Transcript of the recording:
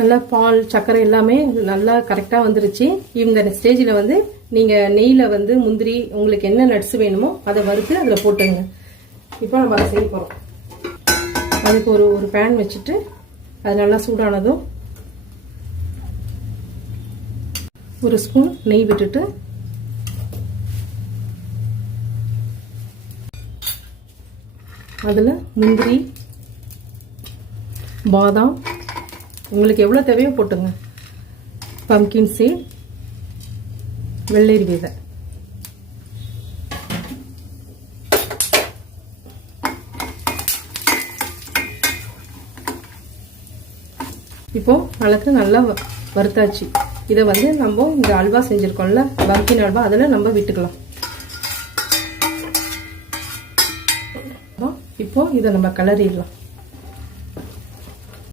நல்லா பால் சர்க்கரை எல்லாமே நல்லா கரெக்டாக வந்துருச்சு. இந்த ஸ்டேஜில் வந்து நீங்கள் நெய்யில் வந்து முந்திரி உங்களுக்கு என்ன நட்ஸ் வேணுமோ அதை வறுத்து அதில் போட்டுங்க. இப்போ நம்ம அதை செய்ய போகிறோம். அதுக்கு ஒரு பேன் வச்சுட்டு அது நல்லா சூடானதும் ஒரு ஸ்பூன் நெய் விட்டுட்டு அதில் முந்திரி, பாதாம் உங்களுக்கு எவ்வளோ தேவையோ போட்டுங்க, பம்கின் சீட், வெள்ளரி விதை, இப்போ அளவுக்கு நல்லா வறுத்தாச்சு. இதை வந்து நம்ம இந்த அல்வா செஞ்சுருக்கோம்ல பம்கின் அல்வா அதில் நம்ம விட்டுக்கலாம். இப்போ இதை நம்ம கிளறிடலாம்.